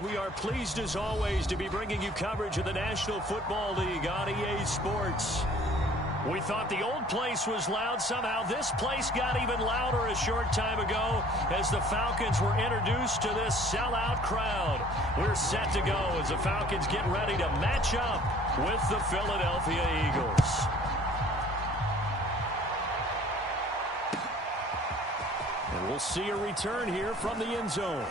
We are pleased as always to be bringing you coverage of the National Football League on EA Sports. We thought the old place was loud. Somehow this place got even louder a short time ago as the Falcons were introduced to this sellout crowd. We're set to go as the Falcons get ready to match up with the Philadelphia Eagles. And we'll see a return here from the end zone.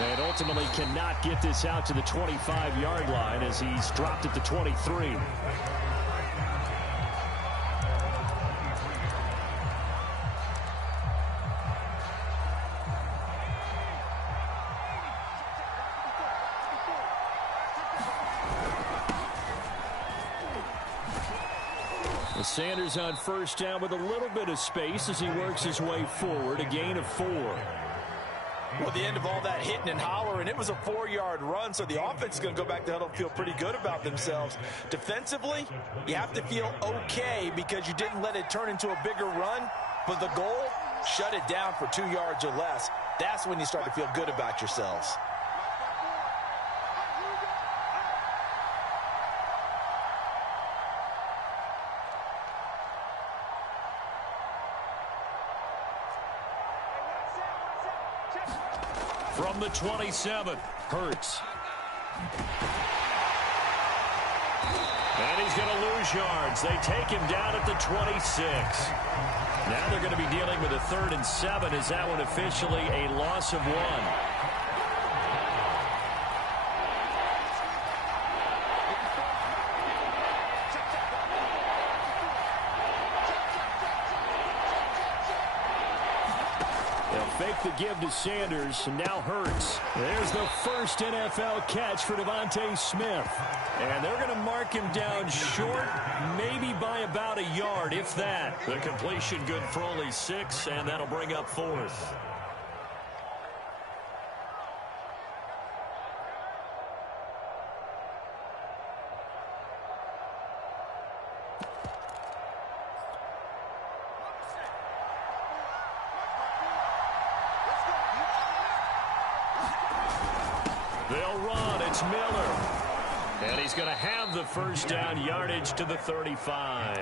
And ultimately cannot get this out to the 25-yard line as he's dropped at the 23. Sanders on first down with a little bit of space as he works his way forward, a gain of 4. Well, the end of all that hitting and hollering, it was a 4-yard run, so the offense is going to go back to huddle and feel pretty good about themselves. Defensively, you have to feel okay because you didn't let it turn into a bigger run, but the goal, shut it down for 2 yards or less. That's when you start to feel good about yourselves. From the 27, Hurts. And he's going to lose yards. They take him down at the 26. Now they're going to be dealing with a 3rd and 7. Is that one officially a loss of 1? Fake the give to Sanders, and now Hurts. There's the first NFL catch for Devontae Smith. And they're going to mark him down short, maybe by about a yard, if that. The completion good for only 6, and that'll bring up 4th. They'll run. It's Miller. And he's going to have the first down, yardage to the 35.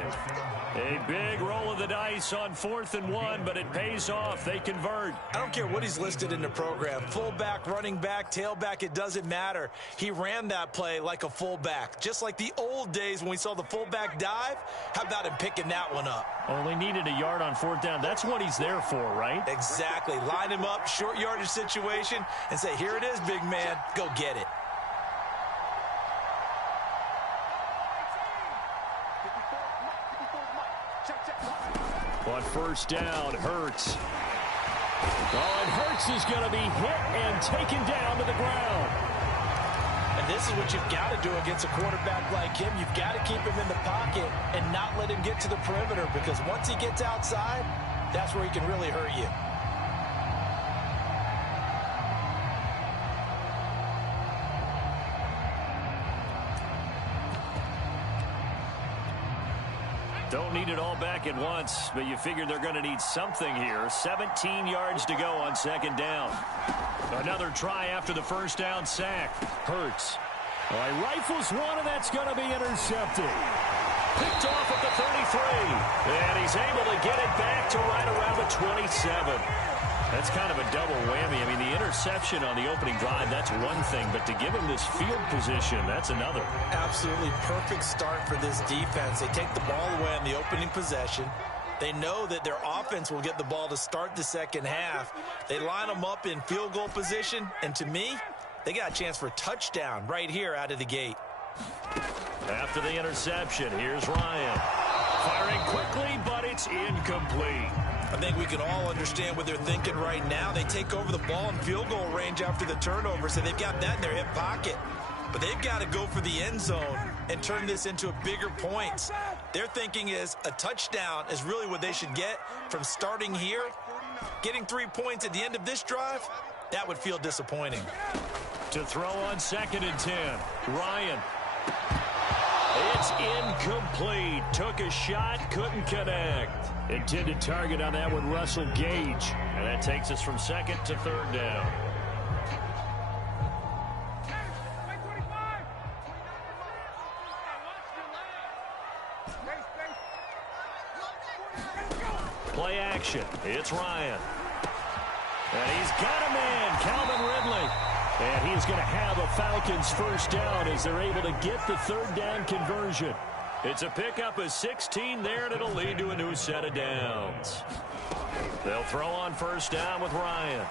A big roll of the dice on 4th and 1, but it pays off. They convert. I don't care what he's listed in the program. Fullback, running back, tailback, it doesn't matter. He ran that play like a fullback. Just like the old days when we saw the fullback dive. How about him picking that one up? Only needed a yard on 4th down. That's what he's there for, right? Exactly. Line him up, short yardage situation, and say, here it is, big man. Go get it. On first down, Hurts. Oh, and Hurts is going to be hit and taken down to the ground. And this is what you've got to do against a quarterback like him. You've got to keep him in the pocket and not let him get to the perimeter, because once he gets outside, that's where he can really hurt you. Don't need it all back at once, but you figure they're going to need something here. 17 yards to go on 2nd down. Another try after the first down sack. Hurts. He rifles one, and that's going to be intercepted. Picked off at the 33. And he's able to get it back to right around the 27. That's kind of a double whammy. I mean, the interception on the opening drive, that's one thing, but to give him this field position, that's another. Absolutely perfect start for this defense. They take the ball away on the opening possession. They know that their offense will get the ball to start the second half. They line them up in field goal position, and to me, they got a chance for a touchdown right here out of the gate. After the interception, here's Ryan. Firing quickly, but it's incomplete. I think we can all understand what they're thinking right now. They take over the ball in field goal range after the turnover, so they've got that in their hip pocket. But they've got to go for the end zone and turn this into a bigger points. Their thinking is a touchdown is really what they should get from starting here. Getting 3 points at the end of this drive, that would feel disappointing. To throw on 2nd and 10, Ryan. It's incomplete. Took a shot, couldn't connect. Intended target on that one, Russell Gage. And that takes us from 2nd to 3rd down. Play action. It's Ryan. And he's got a man, Calvin Ridley. And he's going to have a Falcons first down as they're able to get the third down conversion. It's a pickup of 16 there, and it'll lead to a new set of downs. They'll throw on first down with Ryan.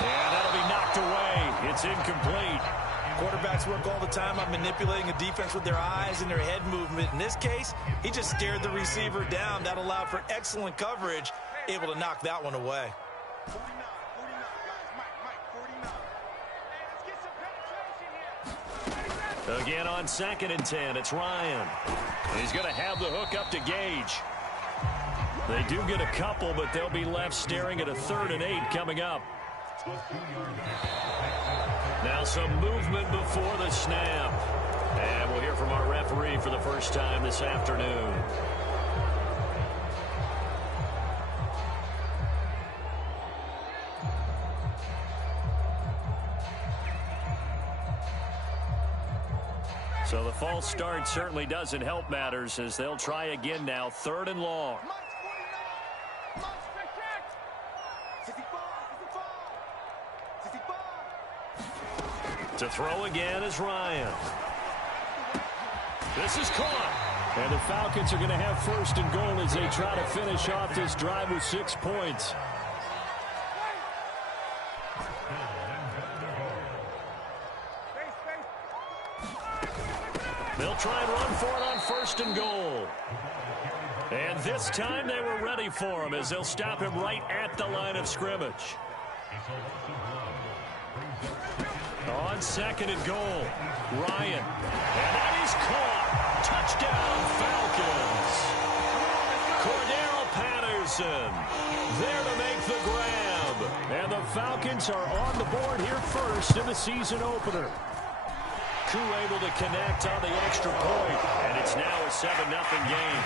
And that'll be knocked away. It's incomplete. Quarterbacks work all the time on manipulating a defense with their eyes and their head movement. In this case, he just stared the receiver down. That allowed for excellent coverage, able to knock that one away. Again on 2nd and 10, it's Ryan. He's going to have the hook up to Gage. They do get a couple, but they'll be left staring at a 3rd and 8 coming up. Now some movement before the snap. And we'll hear from our referee for the first time this afternoon. So the false start certainly doesn't help matters as they'll try again now, 3rd and long. To throw again is Ryan. This is caught. And the Falcons are going to have 1st and goal as they try to finish off this drive with 6 points. They'll try and run for it on 1st and goal. And this time they were ready for him as they'll stop him right at the line of scrimmage. On 2nd and goal, Ryan. And that is caught. Touchdown, Falcons. Cordero Patterson there to make the grab. And the Falcons are on the board here first in the season opener. Koo able to connect on the extra point, and it's now a 7-0 game.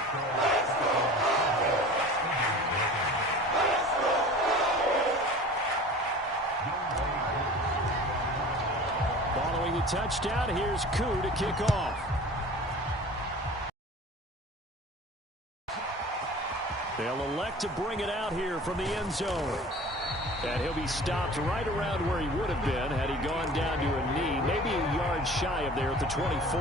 Following the touchdown, here's Koo to kick off. They'll elect to bring it out here from the end zone. And he'll be stopped right around where he would have been had he gone down to a knee, maybe a yard shy of there at the 24.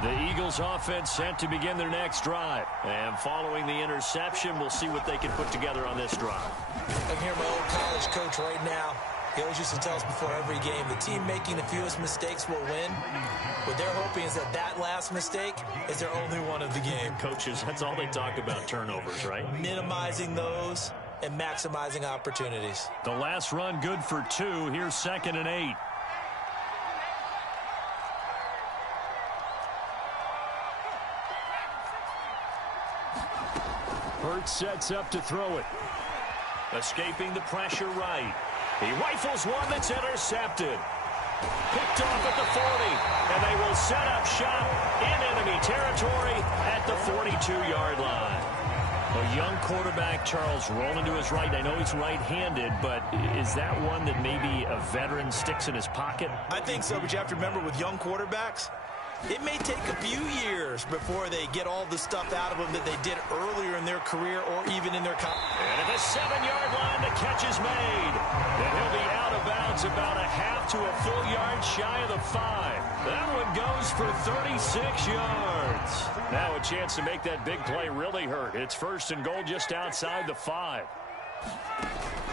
The Eagles offense set to begin their next drive. And following the interception, we'll see what they can put together on this drive. I can hear my old college coach right now. He always used to tell us before every game, the team making the fewest mistakes will win. What they're hoping is that that last mistake is their only one of the game. Coaches, that's all they talk about, turnovers, right? Minimizing those and maximizing opportunities. The last run good for 2. Here's 2nd and 8. Hurts sets up to throw it. Escaping the pressure right. He rifles one that's intercepted. Picked off at the 40, and they will set up shop in enemy territory at the 42-yard line. A young quarterback, Charles, rolling to his right. I know he's right-handed, but is that one that maybe a veteran sticks in his pocket? I think so, but you have to remember with young quarterbacks, it may take a few years before they get all the stuff out of them that they did earlier in their career or even in their college. And at the 7-yard line, the catch is made. And he'll be out of bounds about a half to a full yard shy of the 5. That one goes for 36 yards. Now a chance to make that big play really hurt. It's 1st and goal just outside the 5.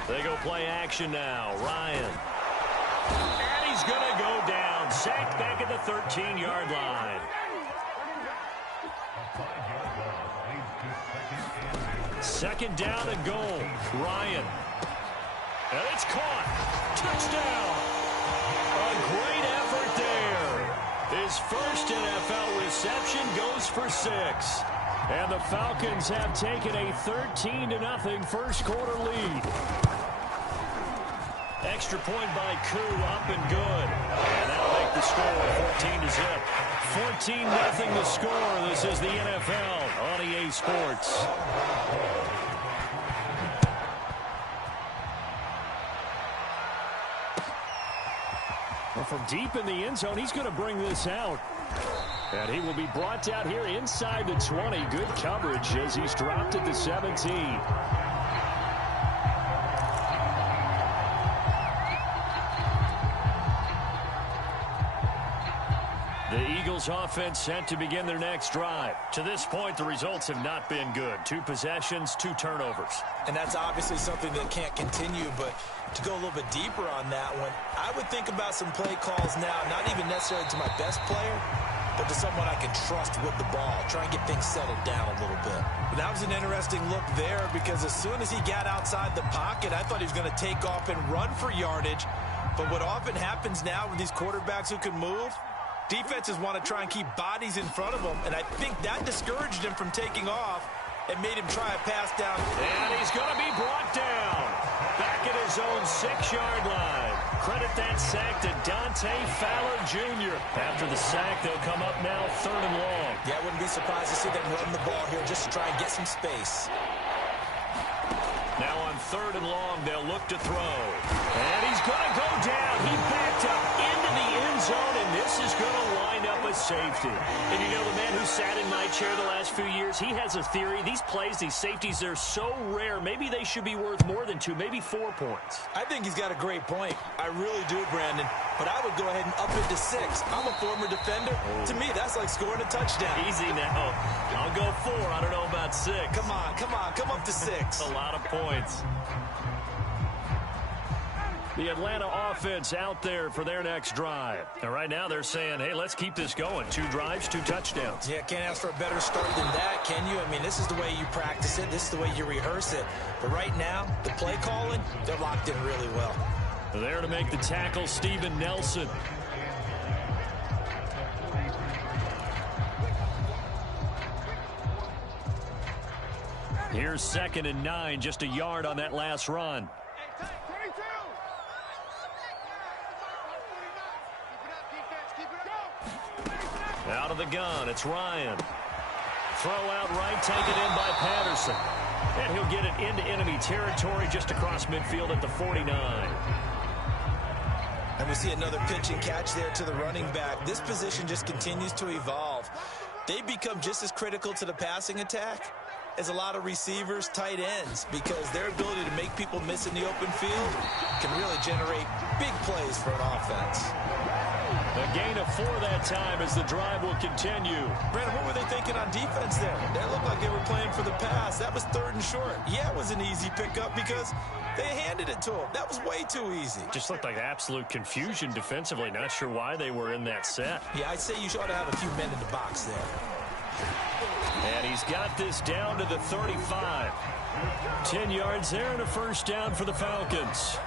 They go play action now. Ryan. And he's going to go down. Sacked back at the 13-yard line. Second down and goal. Ryan. And it's caught. Touchdown. A great effort there. His first NFL reception goes for 6. And the Falcons have taken a 13-0 first quarter lead. Extra point by Koo, up and good. And that'll make the score 14-0. 14-0 the score. This is the NFL on EA Sports. Well, from deep in the end zone, he's going to bring this out. And he will be brought down here inside the 20. Good coverage as he's dropped at the 17. The Eagles offense set to begin their next drive. To this point, the results have not been good. 2 possessions, 2 turnovers. And that's obviously something that can't continue, but to go a little bit deeper on that one, I would think about some play calls now, not even necessarily to my best player, but to someone I can trust with the ball. Try and get things settled down a little bit. But that was an interesting look there because as soon as he got outside the pocket, I thought he was going to take off and run for yardage. But what often happens now with these quarterbacks who can move, defenses want to try and keep bodies in front of them, and I think that discouraged him from taking off and made him try a pass down. And he's going to be brought down back at his own 6-yard line. Credit that sack to Dante Fowler Jr. After the sack, they'll come up now 3rd and long. Yeah, I wouldn't be surprised to see them run the ball here just to try and get some space. Now on 3rd and long, they'll look to throw. And he's going to go down. He backed up into the end zone, and this is going to wind up a safety. And you know, the man who sat in my chair the last few years, he has a theory. These plays, these safeties, they're so rare. Maybe they should be worth more than 2, maybe 4 points. I think he's got a great point. I really do, Brandon. But I would go ahead and up it to 6. I'm a former defender. To me, that's like scoring a touchdown. Easy now. I'll go 4. I don't know about 6. Come on. Come up to 6. A lot of points. The Atlanta offense out there for their next drive. And right now they're saying, hey, let's keep this going. 2 drives, 2 touchdowns. Yeah, can't ask for a better start than that, can you? I mean, this is the way you practice it. This is the way you rehearse it. But right now, the play calling, they're locked in really well. There to make the tackle, Steven Nelson. Here's 2nd and 9, just a yard on that last run. Out of the gun, it's Ryan. Throw out right, taken in by Patterson. And he'll get it into enemy territory just across midfield at the 49. And we see another pitch and catch there to the running back. This position just continues to evolve. They become just as critical to the passing attack as a lot of receivers, tight ends, because their ability to make people miss in the open field can really generate big plays for an offense. A gain of 4 that time as the drive will continue. Brandon, what were they thinking on defense there? That looked like they were playing for the pass. That was 3rd and short. Yeah, it was an easy pickup because they handed it to him. That was way too easy. Just looked like absolute confusion defensively. Not sure why they were in that set. Yeah, I'd say you ought to have a few men in the box there. And he's got this down to the 35. 10 yards there and a first down for the Falcons.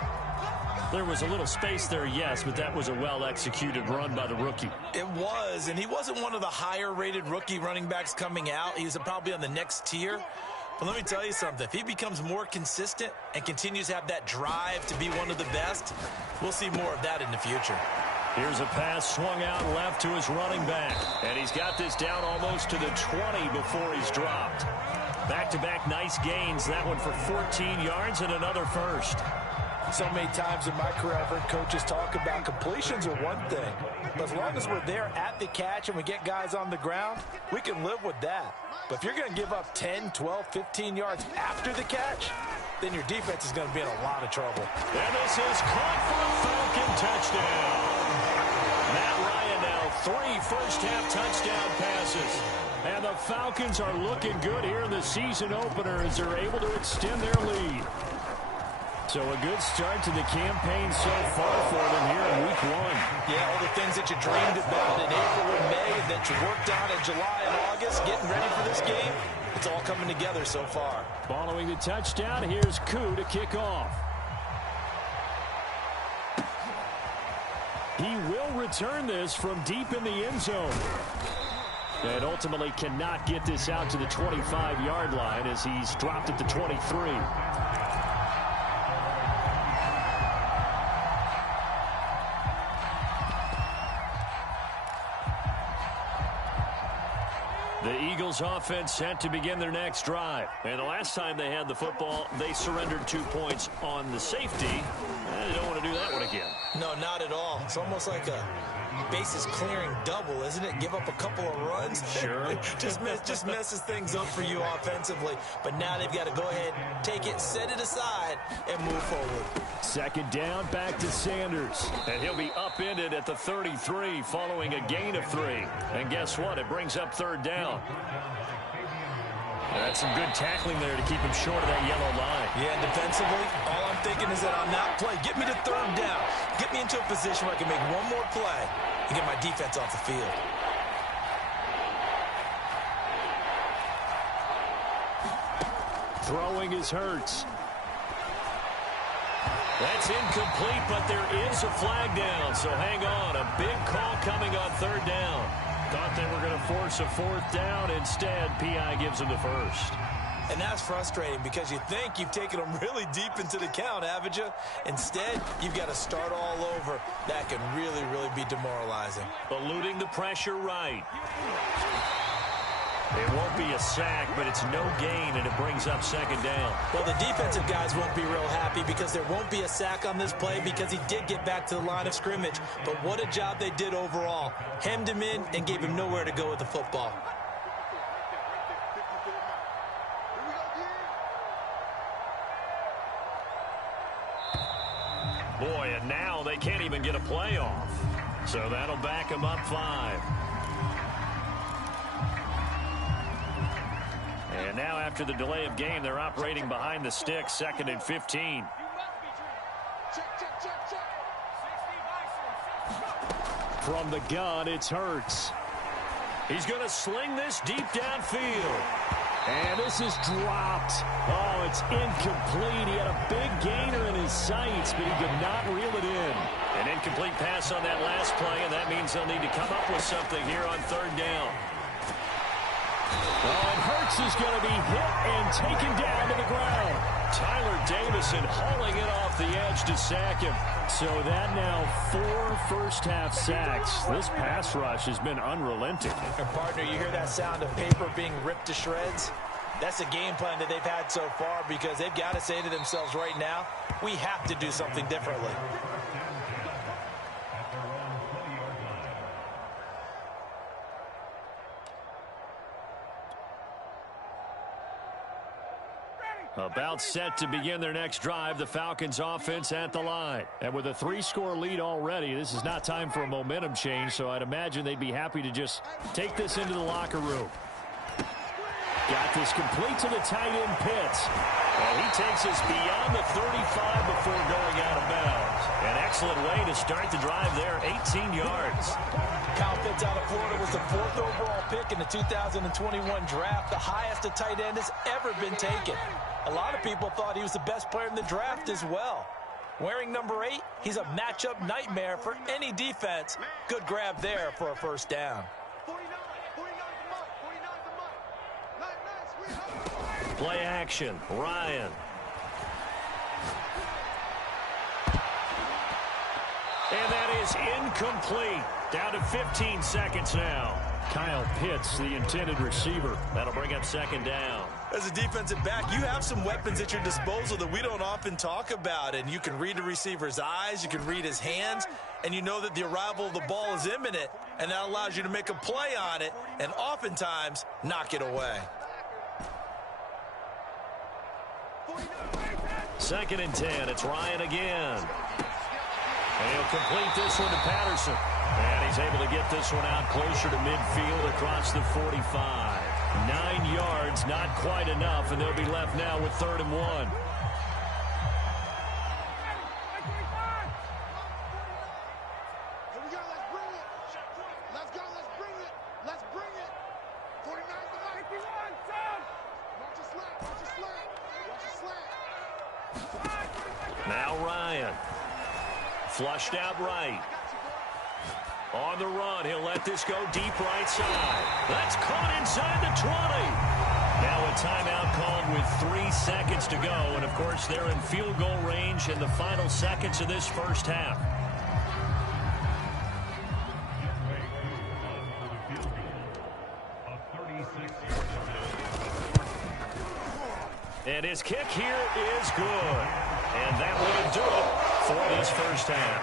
There was a little space there, yes, but that was a well-executed run by the rookie. It was, and he wasn't one of the higher-rated rookie running backs coming out. He was probably on the next tier. But let me tell you something. If he becomes more consistent and continues to have that drive to be one of the best, we'll see more of that in the future. Here's a pass swung out left to his running back. And he's got this down almost to the 20 before he's dropped. Back-to-back nice gains. That one for 14 yards and another first. So many times in my career, I've heard coaches talk about completions are one thing. But as long as we're there at the catch and we get guys on the ground, we can live with that. But if you're going to give up 10, 12, 15 yards after the catch, then your defense is going to be in a lot of trouble. And this is caught for a Falcon touchdown. Matt Ryan now 3 first-half touchdown passes. And the Falcons are looking good here in the season opener as they're able to extend their lead. So a good start to the campaign so far for them here in week 1. Yeah, all the things that you dreamed about in April and May that you worked on in July and August, getting ready for this game, it's all coming together so far. Following the touchdown, here's Koo to kick off. He will return this from deep in the end zone. And ultimately cannot get this out to the 25-yard line as he's dropped at the 23. The Eagles offense set to begin their next drive. And the last time they had the football, they surrendered 2 points on the safety. They don't want to do that one again. No, not at all. It's almost like a bases clearing double, isn't it? Give up a couple of runs. Sure. just messes things up for you offensively. But now they've got to go ahead, take it, set it aside, and move forward. Second down, back to Sanders. And he'll be upended at the 33 following a gain of 3. And guess what? It brings up third down. That's some good tackling there to keep him short of that yellow line. Yeah, defensively, all I'm thinking is that on that play, get me to third down. Get me into a position where I can make one more play and get my defense off the field. Throwing is Hurts. That's incomplete, but there is a flag down, so hang on. A big call coming on third down. Thought they were going to force a fourth down. Instead, P.I. gives them the first. And that's frustrating because you think you've taken them really deep into the count, haven't you? Instead, you've got to start all over. That can really, really be demoralizing. Eluding the pressure right. It won't be a sack, but it's no gain, and it brings up second down. Well, the defensive guys won't be real happy because there won't be a sack on this play because he did get back to the line of scrimmage. But what a job they did overall. Hemmed him in and gave him nowhere to go with the football. Boy, and now they can't even get a play off. So that'll back them up 5. And now after the delay of game, they're operating behind the sticks, 2nd and 15. From the gun, it's Hurts. He's going to sling this deep downfield. And this is dropped. Oh, it's incomplete. He had a big gainer in his sights, but he could not reel it in. An incomplete pass on that last play, and that means they'll need to come up with something here on third down. Oh, and Hurts is going to be hit and taken down to the ground. Tyler Davison hauling it off the edge to sack him. So that now 4 first-half sacks. This pass rush has been unrelenting. And partner, you hear that sound of paper being ripped to shreds? That's a game plan that they've had so far because they've got to say to themselves right now, we have to do something differently. About set to begin their next drive, the Falcons offense at the line. And with a 3-score lead already, this is not time for a momentum change, so I'd imagine they'd be happy to just take this into the locker room. Got this complete to the tight end Pitts. And he takes us beyond the 35 before going out of bounds. An excellent way to start the drive there, 18 yards. Kyle Pitts out of Florida was the 4th overall pick in the 2021 draft, the highest a tight end has ever been taken. A lot of people thought he was the best player in the draft as well. Wearing number 8, he's a matchup nightmare for any defense. Good grab there for a first down. Play action, Ryan. And that is incomplete. Down to 15 seconds now. Kyle Pitts, the intended receiver. That'll bring up second down. As a defensive back, you have some weapons at your disposal that we don't often talk about. And you can read the receiver's eyes, you can read his hands, and you know that the arrival of the ball is imminent. And that allows you to make a play on it and oftentimes knock it away. 2nd and 10. It's Ryan again. And he'll complete this one to Patterson. And he's able to get this one out closer to midfield across the 45. 9 yards, not quite enough, and they'll be left now with 3rd and 1. Now Ryan. Flushed out right. On the run, he'll let this go deep right side. That's caught inside the 20. Now a timeout called with 3 seconds to go. And, of course, they're in field goal range in the final seconds of this first half. And his kick here is good. And that will do it for this first half.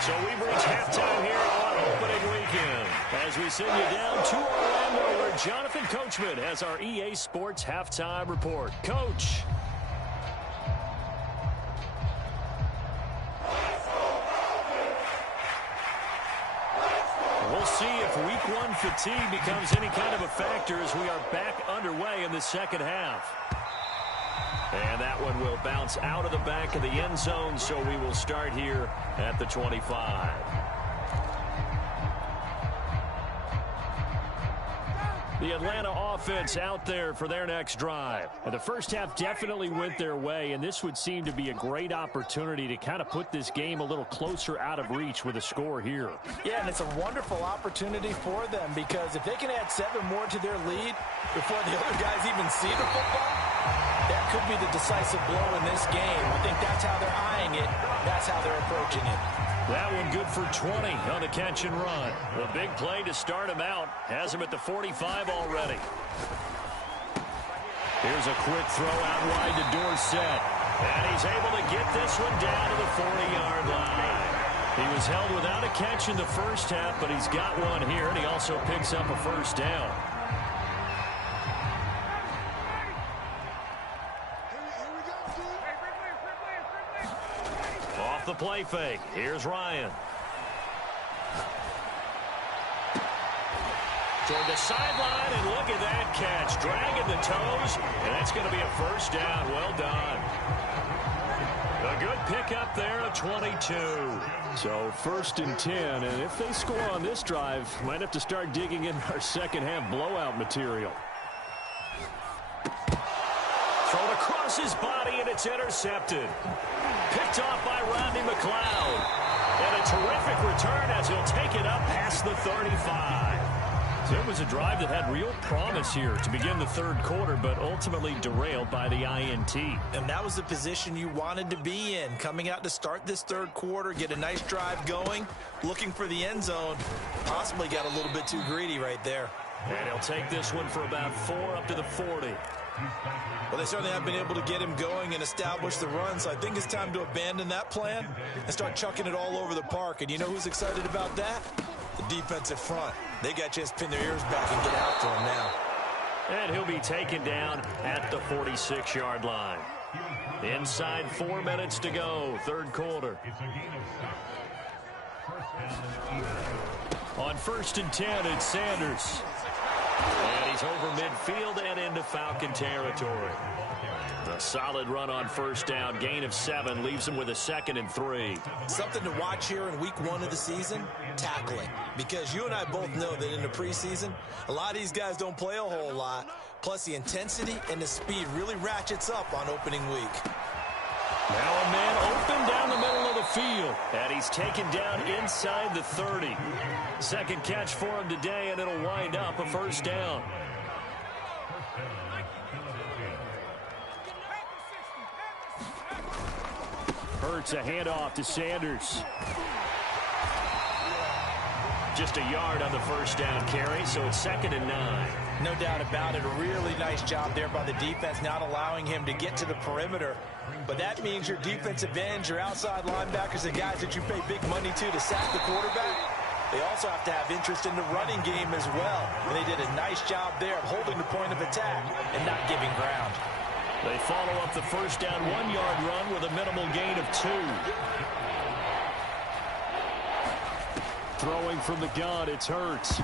So we've reached halftime here on opening weekend as we send you down to Orlando where Jonathan Coachman has our EA Sports halftime report. Coach. We'll see if week one fatigue becomes any kind of a factor as we are back underway in the second half. And that one will bounce out of the back of the end zone, so we will start here at the 25. The Atlanta offense out there for their next drive. And the first half definitely went their way, and this would seem to be a great opportunity to kind of put this game a little closer out of reach with a score here. Yeah, and it's a wonderful opportunity for them because if they can add 7 more to their lead before the other guys even see the football, that could be the decisive blow in this game. I think that's how they're eyeing it. That's how they're approaching it. That one good for 20 on the catch and run. The big play to start him out. Has him at the 45 already. Here's a quick throw out wide to Dorsett. And he's able to get this one down to the 40-yard line. He was held without a catch in the first half, but he's got one here, and he also picks up a first down. Off the play fake. Here's Ryan. Toward the sideline, and look at that catch. Dragging the toes, and that's going to be a first down. Well done. A good pickup there at 22. So 1st and 10, and if they score on this drive, might have to start digging in our second half blowout material. Thrown across his body, and it's intercepted. Picked off by Rodney McLeod. And a terrific return as he'll take it up past the 35. So it was a drive that had real promise here to begin the third quarter, but ultimately derailed by the INT. And that was the position you wanted to be in. Coming out to start this third quarter, get a nice drive going, looking for the end zone. Possibly got a little bit too greedy right there. And he'll take this one for about 4 up to the 40. Well, they certainly have been able to get him going and establish the run, so I think it's time to abandon that plan and start chucking it all over the park. And you know who's excited about that? The defensive front. They got a chance to pin their ears back and get after him now. And he'll be taken down at the 46-yard line. Inside 4 minutes to go, third quarter. On 1st and 10, it's Sanders. And he's over midfield and into Falcon territory. A solid run on first down. Gain of 7 leaves him with a 2nd and 3. Something to watch here in week 1 of the season, tackling. Because you and I both know that in the preseason, a lot of these guys don't play a whole lot. Plus the intensity and the speed really ratchets up on opening week. Now a man open down the middle of the field. And he's taken down inside the 30. Second catch for him today, and it'll wind up a first down. Hurts a handoff to Sanders. Just a yard on the first down carry, so it's 2nd and 9. No doubt about it. A really nice job there by the defense, not allowing him to get to the perimeter. But that means your defensive ends, your outside linebackers, the guys that you pay big money to sack the quarterback, they also have to have interest in the running game as well. And they did a nice job there of holding the point of attack and not giving ground. They follow up the first down 1-yard run with a minimal gain of 2. Throwing from the gun, it's Hurts.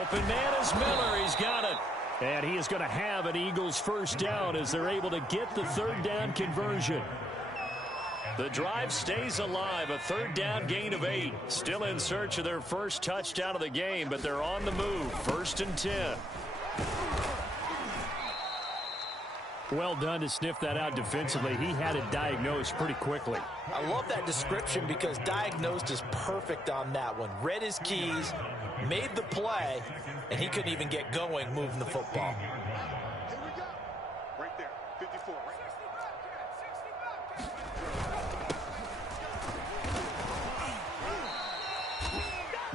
Open man is Miller. He's got it. And he is going to have an Eagles first down as they're able to get the third down conversion. The drive stays alive. A third down gain of 8. Still in search of their first touchdown of the game, but they're on the move. 1st and 10. Well done to sniff that out defensively. He had it diagnosed pretty quickly. I love that description because diagnosed is perfect on that one. Read his keys, made the play, and he couldn't even get going moving the football. Here we go. Right there, 54. Right.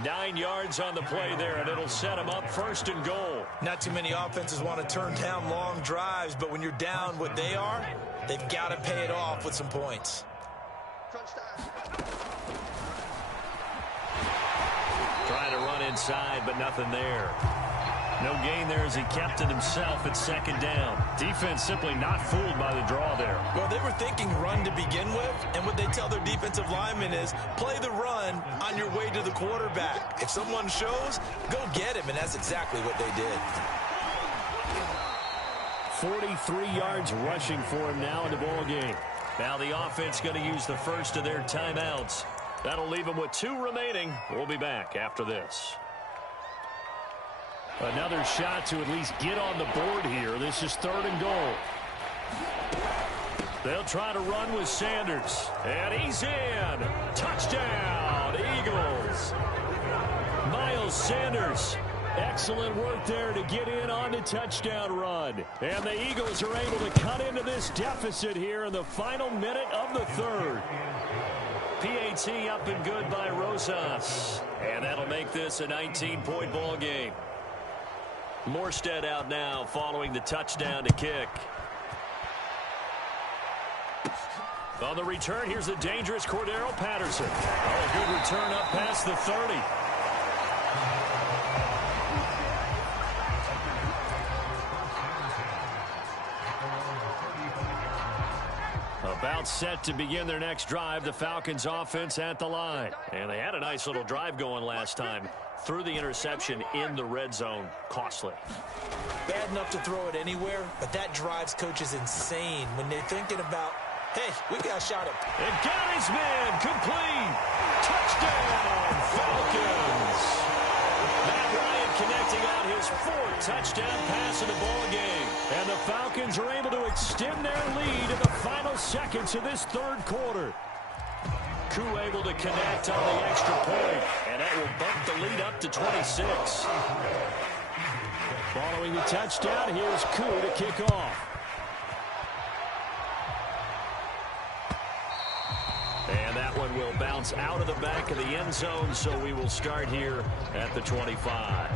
9 yards on the play there, and it'll set them up 1st and goal. Not too many offenses want to turn down long drives, but when you're down what they are, they've got to pay it off with some points. Trying to run inside, but nothing there. No gain there as he kept it himself at 2nd down. Defense simply not fooled by the draw there. Well, they were thinking run to begin with, and what they tell their defensive linemen is play the run on your way to the quarterback. If someone shows, go get him, and that's exactly what they did. 43 yards rushing for him now in the ball game. Now the offense going to use the first of their timeouts. That'll leave them with 2 remaining. We'll be back after this. Another shot to at least get on the board here. This is 3rd and goal. They'll try to run with Sanders. And he's in. Touchdown, Eagles. Miles Sanders. Excellent work there to get in on the touchdown run. And the Eagles are able to cut into this deficit here in the final minute of the 3rd. PAT up and good by Rosas. And that'll make this a 19-point ball game. Morstead out now following the touchdown to kick. On the return, here's the dangerous Cordero Patterson. Oh, good return up past the 30. About set to begin their next drive, the Falcons offense at the line. And they had a nice little drive going last time. Threw the interception in the red zone. Costly. Bad enough to throw it anywhere, but that drives coaches insane when they're thinking about, hey, we got a shot at. And got his man. Complete. Touchdown, Falcons. Matt Ryan connecting on his 4th touchdown pass of the ball game. And the Falcons are able to extend their lead in the final seconds of this 3rd quarter. Koo able to connect on the extra point, and that will bump the lead up to 26. Following the touchdown, here's Koo to kick off. And that one will bounce out of the back of the end zone, so we will start here at the 25.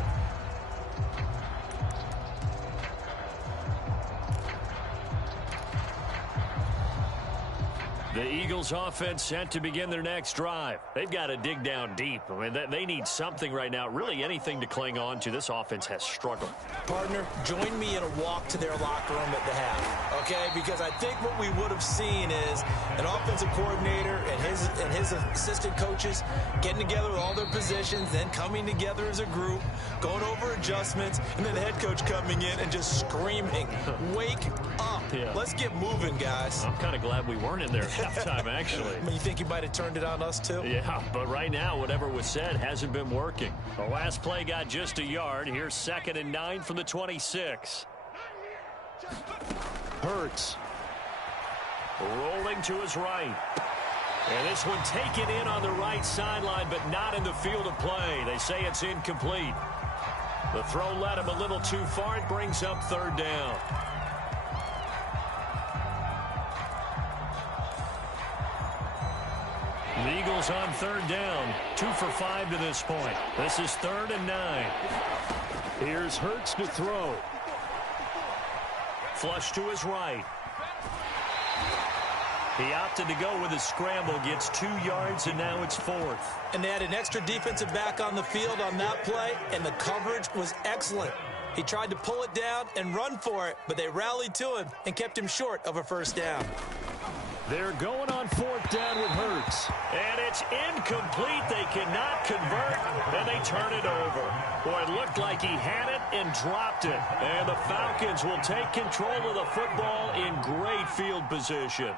The Eagles offense set to begin their next drive. They've got to dig down deep. I mean, they need something right now, really anything to cling on to. This offense has struggled. Partner, join me in a walk to their locker room at the half, okay? Because I think what we would have seen is an offensive coordinator and his assistant coaches getting together with all their positions, then coming together as a group, going over adjustments, and then the head coach coming in and just screaming, wake up. Yeah. Let's get moving, guys. I'm kind of glad we weren't in there at halftime, actually. I mean, you think he might have turned it on us, too? Yeah, but right now, whatever was said hasn't been working. The last play got just a yard. Here's 2nd and 9 from the 26. Hurts. Rolling to his right. And this one taken in on the right sideline, but not in the field of play. They say it's incomplete. The throw led him a little too far. It brings up 3rd down. The Eagles on 3rd down. 2 for 5 to this point. This is 3rd and 9. Here's Hurts to throw. Flush to his right. He opted to go with a scramble, gets 2 yards, and now it's 4th. And they had an extra defensive back on the field on that play, and the coverage was excellent. He tried to pull it down and run for it, but they rallied to him and kept him short of a 1st down. They're going on 4th down with Hurts. And it's incomplete. They cannot convert, and they turn it over. Boy, it looked like he had it and dropped it. And the Falcons will take control of the football in great field position.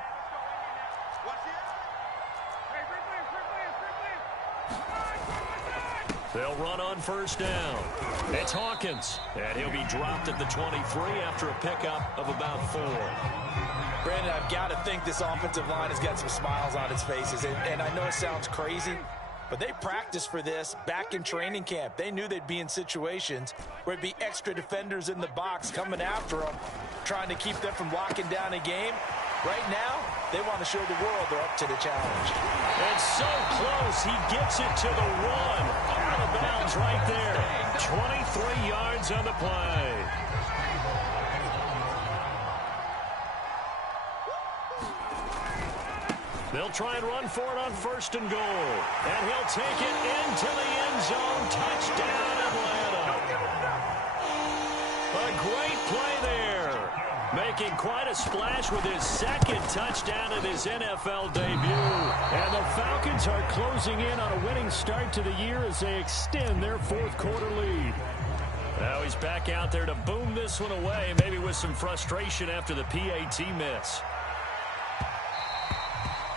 They'll run on 1st down. It's Hawkins, and he'll be dropped at the 23 after a pickup of about 4. Brandon, I've got to think this offensive line has got some smiles on its faces. And I know it sounds crazy, but they practiced for this back in training camp. They knew they'd be in situations where it'd be extra defenders in the box coming after them, trying to keep them from locking down a game. Right now, they want to show the world they're up to the challenge. And so close, he gets it to the 1. out of bounds right there. 23 yards on the play. They'll try and run for it on 1st and goal. And he'll take it into the end zone. Touchdown, Atlanta. A great play there. Making quite a splash with his 2nd touchdown of his NFL debut. And the Falcons are closing in on a winning start to the year as they extend their 4th quarter lead. Now he's back out there to boom this one away, maybe with some frustration after the PAT miss.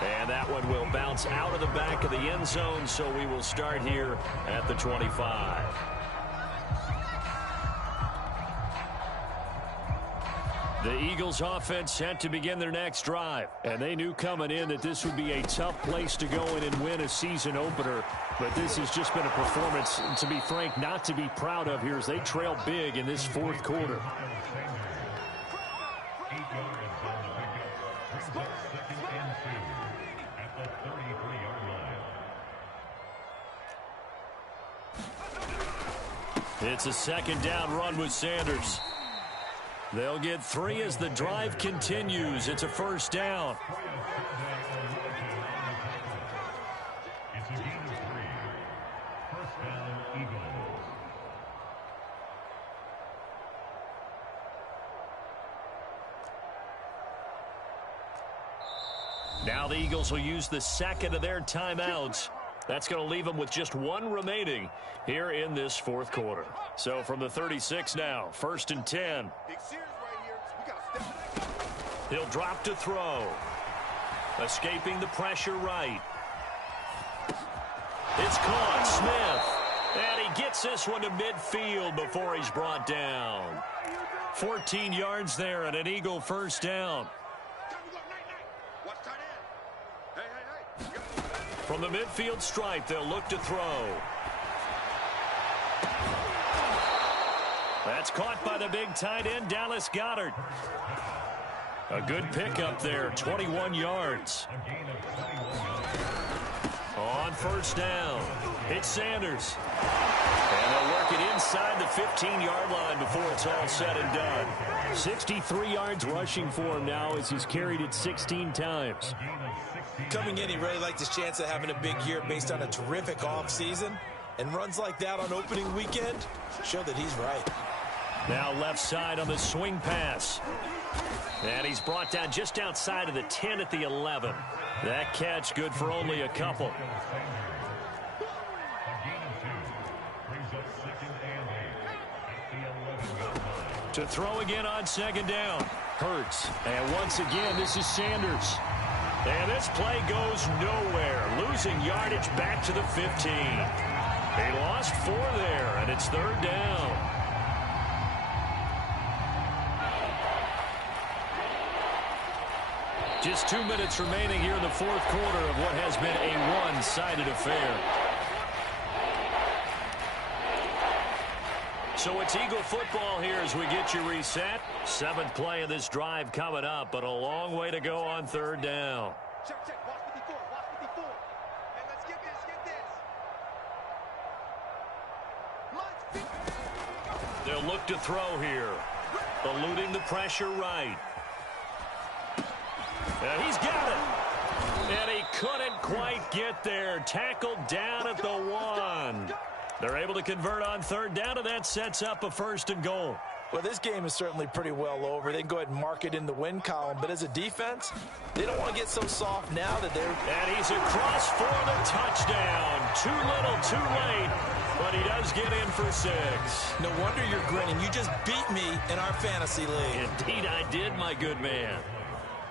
And that one will bounce out of the back of the end zone, so we will start here at the 25. The Eagles offense set to begin their next drive. And they knew coming in that this would be a tough place to go in and win a season opener. But this has just been a performance, to be frank, not to be proud of here as they trail big in this 4th quarter. It's a 2nd down run with Sanders. They'll get 3 as the drive continues. It's a 1st down. It's a gain of 3. 1st down, Eagles. Now the Eagles will use the 2nd of their timeouts. That's going to leave them with just 1 remaining here in this 4th quarter. So from the 36 now, 1st and 10. He'll drop to throw. Escaping the pressure right. It's caught. Smith. And he gets this one to midfield before he's brought down. 14 yards there and an Eagle 1st down. From the midfield stripe, they'll look to throw. That's caught by the big tight end, Dallas Goedert. A good pickup there, 21 yards. On 1st down, it's Sanders. And they'll work it inside the 15-yard line before it's all said and done. 63 yards rushing for him now as he's carried it 16 times. Coming in, he really liked his chance of having a big year based on a terrific offseason. And runs like that on opening weekend show that he's right. Now left side on the swing pass. And he's brought down just outside of the 10 at the 11. That catch good for only a couple. To throw again on 2nd down. Hurts. And once again, this is Sanders. And this play goes nowhere. Losing yardage back to the 15. He lost 4 there, and it's 3rd down. Just 2 minutes remaining here in the 4th quarter of what has been a one-sided affair. So it's Eagle football here as we get you reset. 7th play of this drive coming up, but a long way to go on 3rd down. Check. Watch 54. And let's get this. They'll look to throw here. Eluding the pressure right. And he's got it. And he couldn't quite get there. Tackled down at the 1. They're able to convert on 3rd down, and that sets up a 1st and goal. Well, this game is certainly pretty well over. They can go ahead and mark it in the win column. But as a defense, they don't want to get so soft now that they're... And he's across for the touchdown. Too little, too late. But he does get in for 6. No wonder you're grinning. You just beat me in our fantasy league. Indeed I did, my good man.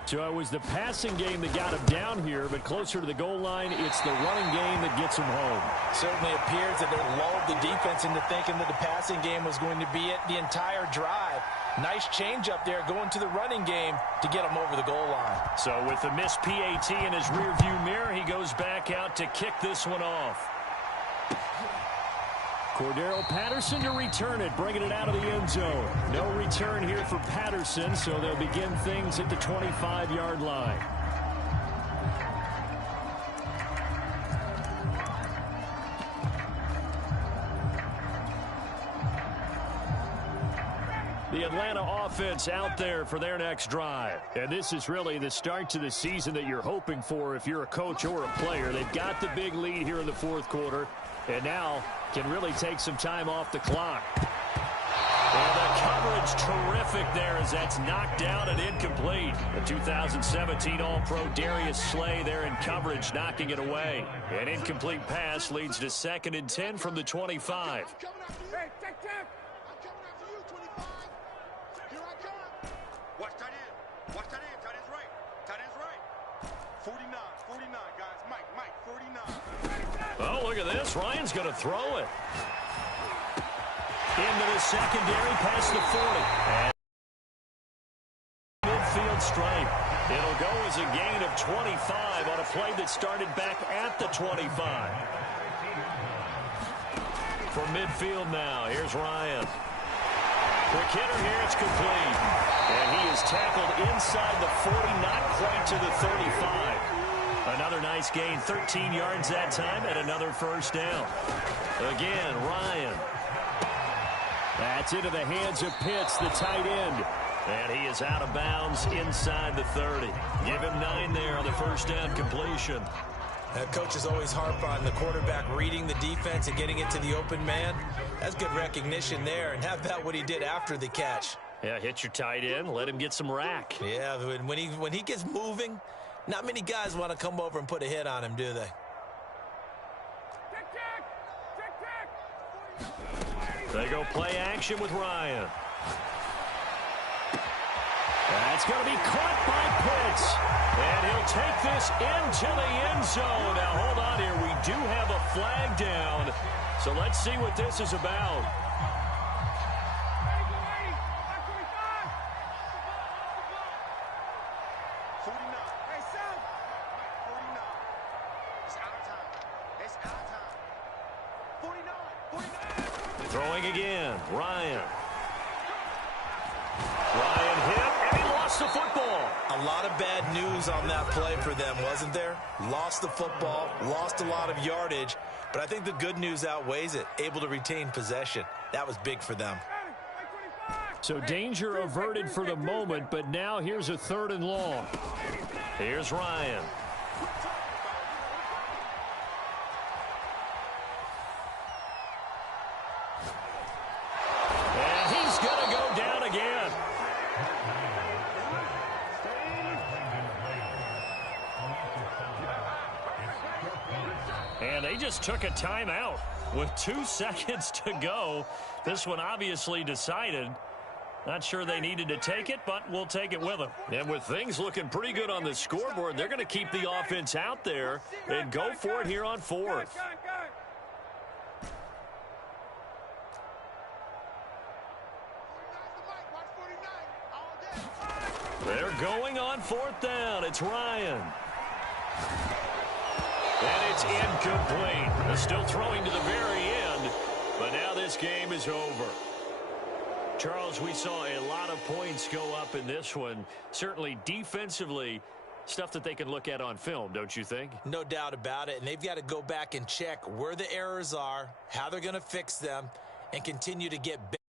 So it was the passing game that got him down here, but closer to the goal line, it's the running game that gets him home. Certainly appears that they lulled the defense into thinking that the passing game was going to be it the entire drive. Nice change up there going to the running game to get him over the goal line. So with the missed PAT in his rearview mirror, he goes back out to kick this one off. Cordero Patterson to return it, bringing it out of the end zone. No return here for Patterson, so they'll begin things at the 25-yard line. the Atlanta offense out there for their next drive. And this is really the start to the season that you're hoping for if you're a coach or a player. They've got the big lead here in the fourth quarter, and now can really take some time off the clock. And the coverage terrific there as that's knocked down and incomplete. The 2017 All-Pro Darius Slay there in coverage, knocking it away. An incomplete pass leads to 2nd and 10 from the 25. Hey, check. I'm coming after you, 25. Here I come. Watch tight end. Watch tight end. Tight end's right. Tight end's right. 49, guys. Mike, 49. Oh, look at this. Ryan's going to throw it. Into the secondary, past the 40. And midfield stripe. It'll go as a gain of 25 on a play that started back at the 25. From midfield now, here's Ryan. Quick hitter here, it's complete. And he is tackled inside the 40, not quite to the 35. Another nice gain, 13 yards that time, and another first down. Again, Ryan. That's into the hands of Pitts, the tight end. And he is out of bounds inside the 30. Give him 9 there on the first down completion. Coach is always harp on the quarterback reading the defense and getting it to the open man. That's good recognition there. And how about what he did after the catch? Yeah, hit your tight end, let him get some rack. Yeah, when he gets moving, not many guys want to come over and put a hit on him, do they? They go play action with Ryan. That's going to be caught by Pitts. And he'll take this into the end zone. Now, hold on here. We do have a flag down. So let's see what this is about. Throwing again, Ryan. Ryan hit, and he lost the football. A lot of bad news on that play for them, wasn't there? Lost the football, lost a lot of yardage, but I think the good news outweighs it. Able to retain possession. That was big for them. So danger averted for the moment, but now here's a 3rd and long. Here's Ryan. And they just took a timeout with 2 seconds to go. This one obviously decided. Not sure they needed to take it, but we'll take it with them. And with things looking pretty good on the scoreboard, they're going to keep the offense out there and go for it here on 4th. They're going on 4th down. It's Ryan. And it's incomplete. They're still throwing to the very end, but now this game is over. Charles, we saw a lot of points go up in this one. Certainly defensively, stuff that they can look at on film, don't you think? No doubt about it, and they've got to go back and check where the errors are, how they're going to fix them, and continue to get better.